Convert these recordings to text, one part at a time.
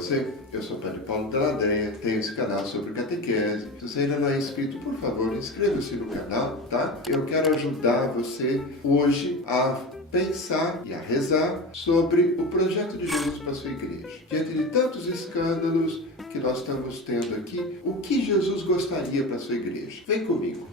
você? Eu sou o Padre Paulo Deladreia, tenho esse canal sobre catequese. Se você ainda não é inscrito, por favor, inscreva-se no canal, tá? Eu quero ajudar você hoje a pensar e a rezar sobre o projeto de Jesus para a sua igreja. Diante de tantos escândalos que nós estamos tendo aqui, o que Jesus gostaria para a sua igreja? Vem comigo.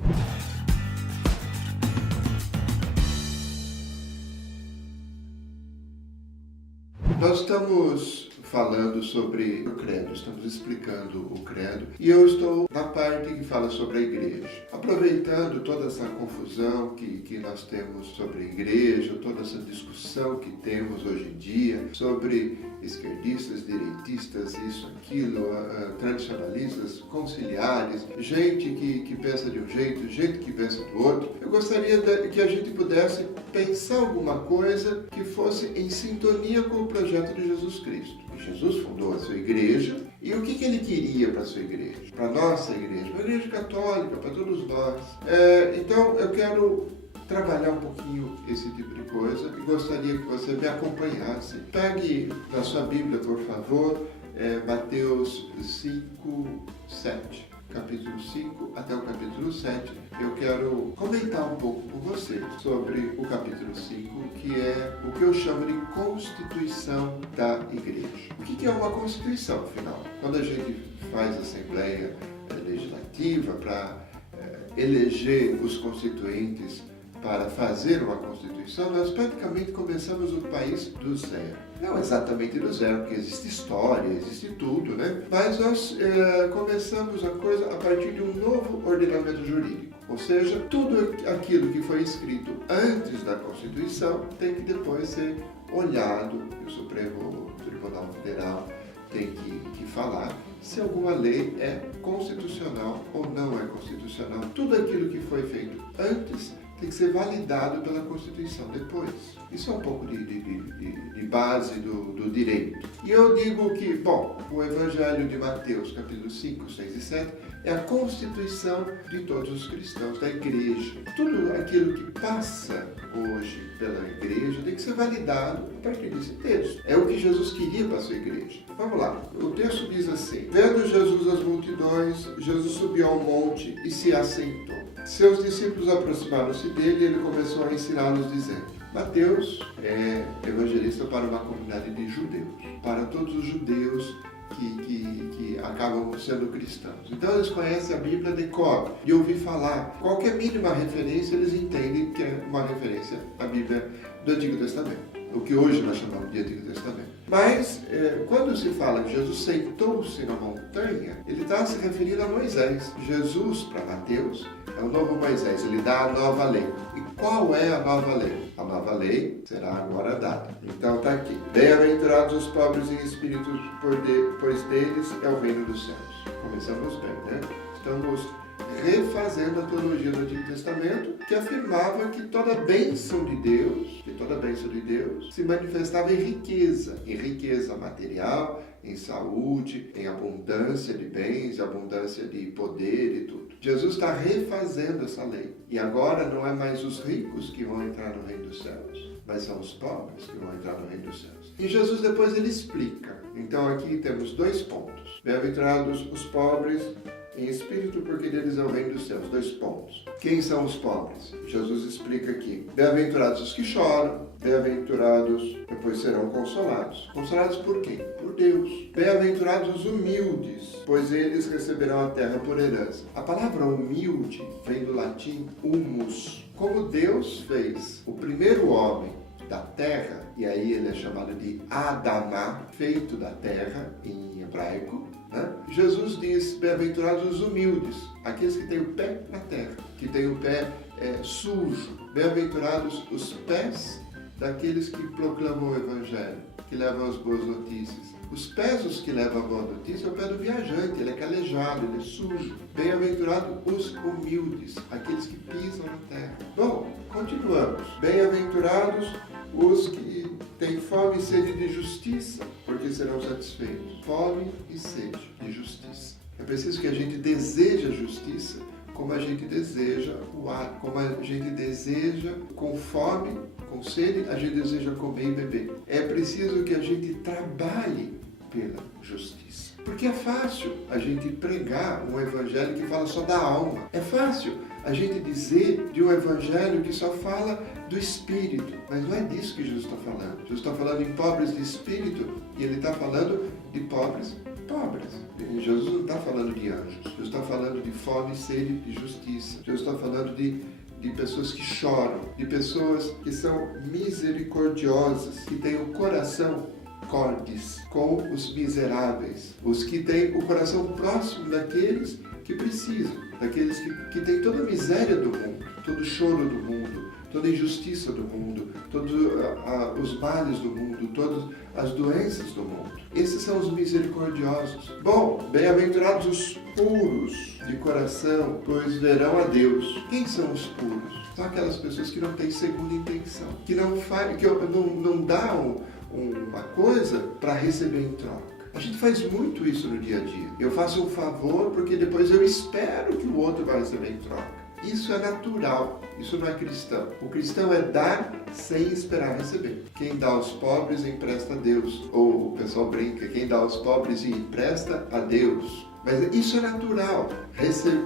Nós estamos falando sobre o credo, estamos explicando o credo e eu estou na parte que fala sobre a igreja. Aproveitando toda essa confusão que nós temos sobre a igreja, toda essa discussão que temos hoje em dia sobre esquerdistas, direitistas, isso, aquilo, tradicionalistas, conciliares, gente que pensa de um jeito, gente que pensa do outro, eu gostaria que a gente pudesse pensar alguma coisa que fosse em sintonia com o projeto de Jesus Cristo. Jesus fundou a sua igreja e o que ele queria para a sua igreja? Para a nossa igreja, para a igreja católica, para todos nós. Então eu quero trabalhar um pouquinho esse tipo de coisa e gostaria que você me acompanhasse. Pegue na sua Bíblia, por favor, Mateus 5, 7. Capítulo 5 até o capítulo 7, eu quero comentar um pouco com você sobre o capítulo 5, que é o que eu chamo de Constituição da Igreja. O que é uma Constituição, afinal? Quando a gente faz Assembleia Legislativa para eleger os constituintes para fazer uma Constituição, nós praticamente começamos o país do zero. Não exatamente do zero, porque existe história, existe tudo, né? Mas nós começamos a coisa a partir de um novo ordenamento jurídico. Ou seja, tudo aquilo que foi escrito antes da Constituição tem que depois ser olhado, e o Supremo Tribunal Federal tem que falar se alguma lei é constitucional ou não é constitucional. Tudo aquilo que foi feito antes tem que ser validado pela Constituição depois. Isso é um pouco de base do direito. E eu digo que, bom, o Evangelho de Mateus, capítulo 5, 6 e 7, é a constituição de todos os cristãos, da igreja. Tudo aquilo que passa hoje pela igreja tem que ser validado a partir desse texto. É o que Jesus queria para a sua igreja. Vamos lá. O texto diz assim: vendo Jesus as multidões, Jesus subiu ao monte e se assentou. Seus discípulos aproximaram-se dele e ele começou a ensiná-los dizendo: Mateus é evangelista para uma comunidade de judeus, para todos os judeus que acabam sendo cristãos. Então eles conhecem a Bíblia de cor, de ouvir falar. Qualquer mínima referência eles entendem que é uma referência à Bíblia do Antigo Testamento, o que hoje nós chamamos de Antigo Testamento. Mas quando se fala que Jesus sentou-se na montanha, ele está se referindo a Moisés. Jesus, para Mateus, é o novo Moisés, ele dá a nova lei. E qual é a nova lei? A nova lei será agora dada. Então está aqui: bem-aventurados os pobres em espírito, pois deles é o reino dos céus. Começamos bem, né? Estamos refazendo a teologia do Antigo Testamento, que afirmava que toda bênção de Deus, se manifestava em riqueza material, em saúde, em abundância de bens, abundância de poder e tudo. Jesus está refazendo essa lei. E agora não é mais os ricos que vão entrar no reino dos céus, mas são os pobres que vão entrar no reino dos céus. E Jesus depois ele explica. Então aqui temos 2 pontos. Bem-aventurados os pobres em espírito, porque deles é o reino dos céus. 2 pontos. Quem são os pobres? Jesus explica aqui: bem-aventurados os que choram, bem-aventurados, depois serão consolados. Consolados por quem? Por Deus. Bem-aventurados os humildes, pois eles receberão a terra por herança. A palavra humilde vem do latim humus. Como Deus fez o primeiro homem da terra, e aí ele é chamado de Adamá, feito da terra em hebraico, né? Jesus diz: bem-aventurados os humildes, aqueles que têm o pé na terra, que têm o pé sujo. Bem-aventurados os pés daqueles que proclamam o Evangelho, que levam as boas notícias. Os pés os que levam a boa notícia é o pé do viajante, ele é calejado, ele é sujo. Bem-aventurados os humildes, aqueles que pisam na terra. Bom, continuamos. Bem-aventurados os que têm fome e sede de justiça, porque serão satisfeitos. Fome e sede de justiça. É preciso que a gente deseje a justiça como a gente deseja o ar, como a gente deseja com fome, com sede, a gente deseja comer e beber. É preciso que a gente trabalhe pela justiça. Porque é fácil a gente pregar um evangelho que fala só da alma. É fácil a gente dizer de um evangelho que só fala do espírito. Mas não é disso que Jesus está falando. Jesus está falando em pobres de espírito e ele está falando de pobres. Jesus não está falando de anjos. Jesus está falando de fome, sede de justiça. Jesus está falando de pessoas que choram, de pessoas que são misericordiosas, que têm o coração cordes com os miseráveis, os que têm o coração próximo daqueles que precisam, daqueles que têm toda a miséria do mundo, todo o choro do mundo, toda a injustiça do mundo, todos os males do mundo, todas as doenças do mundo. Esses são os misericordiosos. Bom, bem-aventurados os puros de coração, pois verão a Deus. Quem são os puros? São aquelas pessoas que não têm segunda intenção, que não dão uma coisa para receber em troca. A gente faz muito isso no dia a dia. Eu faço um favor porque depois eu espero que o outro vai receber em troca. Isso é natural, isso não é cristão. O cristão é dar sem esperar receber. Quem dá aos pobres empresta a Deus. Ou o pessoal brinca, quem dá aos pobres empresta a Deus. Mas isso é natural,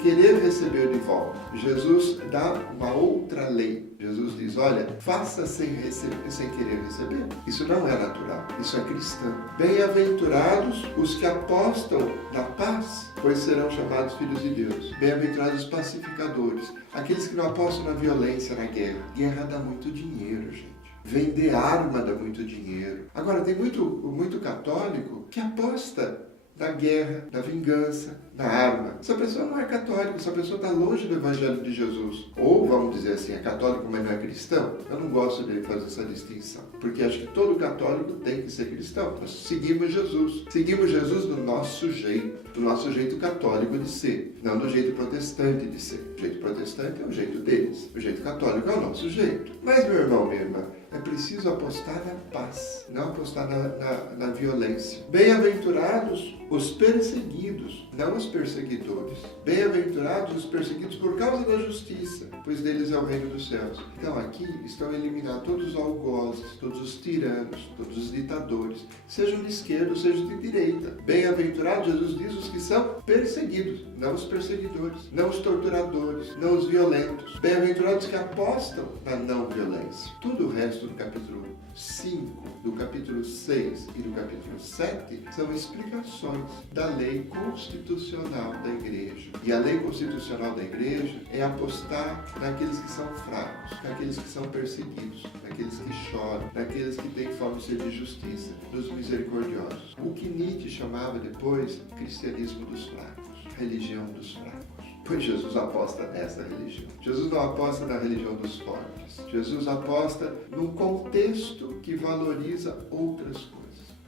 querer receber de volta. Jesus dá uma outra lei. Jesus diz, olha, faça sem querer receber. Isso não é natural, isso é cristão. Bem-aventurados os que apostam na paz, pois serão chamados filhos de Deus. Bem-aventurados os pacificadores, aqueles que não apostam na violência, na guerra. Guerra dá muito dinheiro, gente. Vender arma dá muito dinheiro. Agora, tem muito católico que aposta na guerra, na vingança, na arma. Essa pessoa não é católica, essa pessoa está longe do Evangelho de Jesus. Ou, vamos dizer assim, é católico, mas não é cristão. Eu não gosto de fazer essa distinção, porque acho que todo católico tem que ser cristão. Nós seguimos Jesus. Seguimos Jesus do nosso jeito católico de ser, não do jeito protestante de ser. O jeito protestante é o jeito deles, o jeito católico é o nosso jeito. Mas, meu irmão, minha irmã, é preciso apostar na paz, não apostar na violência. Bem-aventurados os perseguidos, não os perseguidores. Bem-aventurados os perseguidos por causa da justiça, pois deles é o reino dos céus. Então aqui estão eliminados todos os algozes, todos os tiranos, todos os ditadores, sejam de esquerda ou sejam de direita. Bem-aventurados, Jesus diz, os que são perseguidos, não os perseguidores, não os torturadores, não os violentos. Bem-aventurados que apostam na não violência. Tudo o resto do capítulo 5, do capítulo 6 e do capítulo 7 são explicações da lei constitucional da igreja. E a lei constitucional da igreja é apostar naqueles que são fracos, naqueles que são perseguidos, naqueles que choram, naqueles que têm fome e sede de justiça, dos misericordiosos. O que Nietzsche chamava depois cristianismo dos fracos, religião dos fracos. Pois Jesus aposta nessa religião. Jesus não aposta na religião dos fortes. Jesus aposta num contexto que valoriza outras coisas.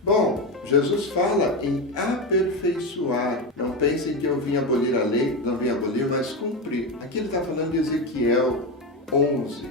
Bom, Jesus fala em aperfeiçoar. Não pensem que eu vim abolir a lei, não vim abolir, mas cumprir. Aqui ele está falando de Ezequiel 11,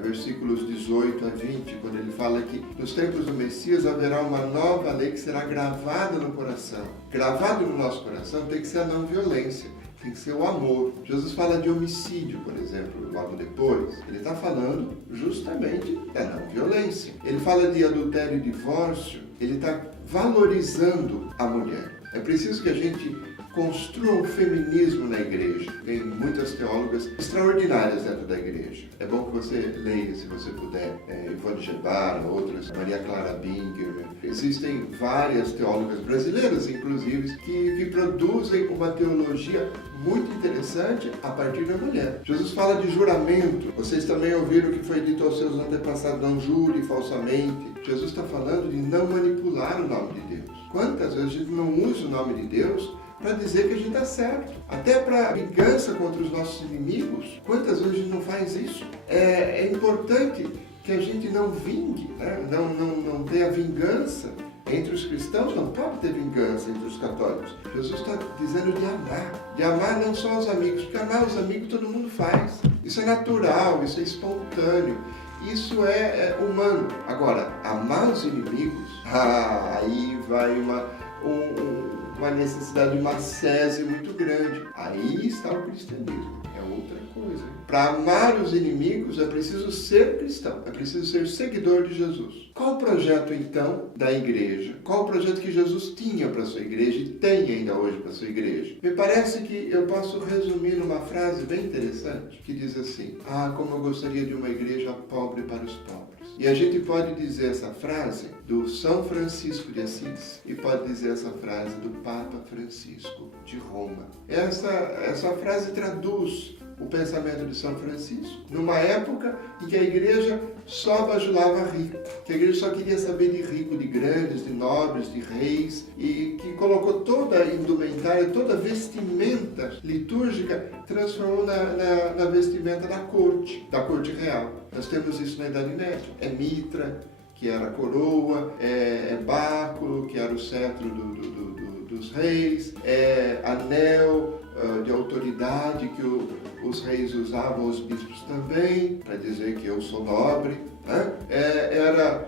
versículos 18 a 20, quando ele fala que nos tempos do Messias haverá uma nova lei que será gravada no coração. Gravado no nosso coração tem que ser a não violência. Tem que ser o amor. Jesus fala de homicídio, por exemplo, logo depois. Ele está falando justamente da não violência. Ele fala de adultério e divórcio. Ele está valorizando a mulher. É preciso que a gente construa um feminismo na igreja. Tem muitas teólogas extraordinárias dentro da igreja. É bom que você leia, se você puder, Ivone Gebara, outras, Maria Clara Binger. Existem várias teólogas brasileiras, inclusive, que produzem uma teologia muito interessante a partir da mulher. Jesus fala de juramento. Vocês também ouviram o que foi dito aos seus antepassados, não jure falsamente. Jesus está falando de não manipular o nome de Deus. Quantas vezes a gente não usa o nome de Deus para dizer que a gente está certo? Até para vingança contra os nossos inimigos. Quantas vezes a gente não faz isso? É importante que a gente não vingue, né? não tenha vingança. Entre os cristãos não pode ter vingança entre os católicos. Jesus está dizendo de amar não só os amigos, porque amar os amigos todo mundo faz. Isso é natural, isso é espontâneo, isso é humano. Agora, amar os inimigos, aí vai uma necessidade, uma sese muito grande. Aí está o cristianismo. É outra coisa. Para amar os inimigos é preciso ser cristão, é preciso ser seguidor de Jesus. Qual o projeto, então, da igreja? Qual o projeto que Jesus tinha para a sua igreja e tem ainda hoje para a sua igreja? Me parece que eu posso resumir numa frase bem interessante, que diz assim: como eu gostaria de uma igreja pobre para os pobres. E a gente pode dizer essa frase do São Francisco de Assis e pode dizer essa frase do Papa Francisco de Roma. Essa frase traduz o pensamento de São Francisco, numa época em que a igreja só bajulava rico, que a igreja só queria saber de rico, de grandes, de nobres, de reis, e que colocou toda a indumentária, toda a vestimenta litúrgica, transformou na vestimenta da corte real. Nós temos isso na Idade Média. É mitra, que era a coroa, é báculo, que era o cetro dos reis, é anel de autoridade que os reis usavam, os bispos também, para dizer que eu sou nobre, né? Era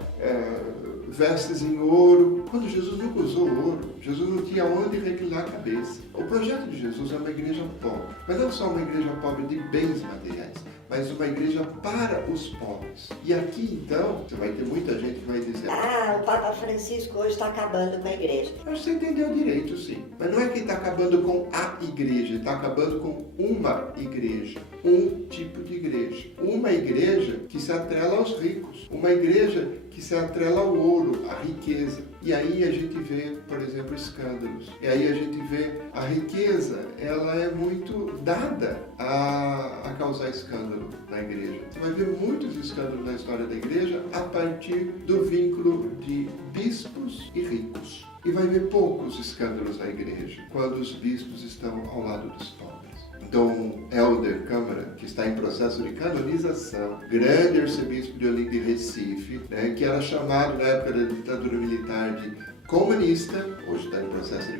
vestes em ouro, quando Jesus nunca usou ouro. Jesus não tinha onde reclinar a cabeça. O projeto de Jesus é uma igreja pobre, mas não só uma igreja pobre de bens materiais, mas uma igreja para os pobres. E aqui, então, você vai ter muita gente que vai dizer: o Papa Francisco hoje está acabando com a igreja. Você entendeu direito, sim. Mas não é que está acabando com a igreja, está acabando com uma igreja, um tipo de igreja. Uma igreja que se atrela aos ricos, uma igreja que se atrela ao ouro, à riqueza. E aí a gente vê, por exemplo, escândalos. E aí a gente vê a riqueza, ela é muito dada a causar escândalo na igreja. Você vai ver muitos escândalos na história da igreja a partir do vínculo de bispos e ricos. E vai ver poucos escândalos na igreja quando os bispos estão ao lado dos pobres. Dom Helder Câmara, que está em processo de canonização, grande arcebispo de Olinda e Recife, né, que era chamado na época da ditadura militar de comunista, hoje está em processo de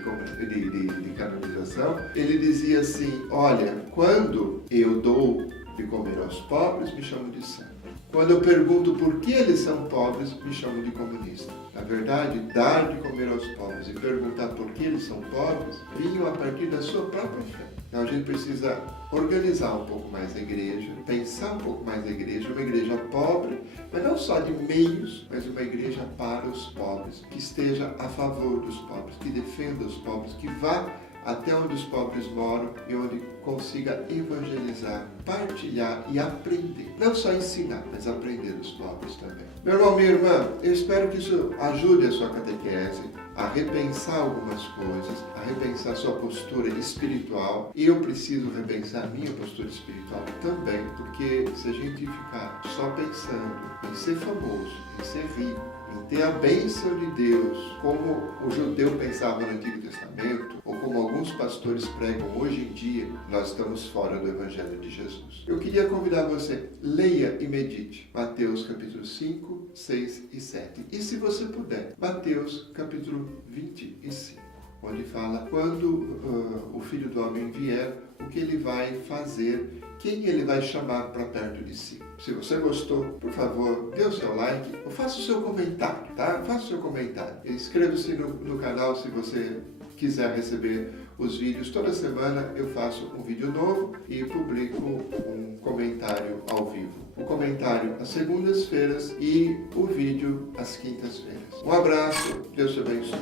canonização, ele dizia assim: olha, quando eu dou de comer aos pobres, me chamam de santo. Quando eu pergunto por que eles são pobres, me chamam de comunista. Na verdade, dar de comer aos pobres e perguntar por que eles são pobres vinham a partir da sua própria fé. Então a gente precisa organizar um pouco mais a igreja, pensar um pouco mais a igreja, uma igreja pobre, mas não só de meios, mas uma igreja para os pobres, que esteja a favor dos pobres, que defenda os pobres, que vá até onde os pobres moram e onde consiga evangelizar, partilhar e aprender. Não só ensinar, mas aprender dos pobres também. Meu irmão, minha irmã, eu espero que isso ajude a sua catequese a repensar algumas coisas, a repensar sua postura espiritual. E eu preciso repensar minha postura espiritual também, porque se a gente ficar só pensando em ser famoso, em ser rico, em ter a bênção de Deus, como o judeu pensava no Antigo Testamento, ou como alguns pastores pregam hoje em dia, nós estamos fora do Evangelho de Jesus. Eu queria convidar você, leia e medite Mateus capítulo 5, 6 e 7. E se você puder, Mateus capítulo 25, onde fala quando o Filho do Homem vier, o que ele vai fazer, quem ele vai chamar para perto de si. Se você gostou, por favor, dê o seu like ou faça o seu comentário, tá? Faça o seu comentário. Inscreva-se no canal se você quiser receber os vídeos. Toda semana eu faço um vídeo novo e publico um comentário ao vivo. O comentário às segundas-feiras e o vídeo às quintas-feiras. Um abraço, Deus te abençoe.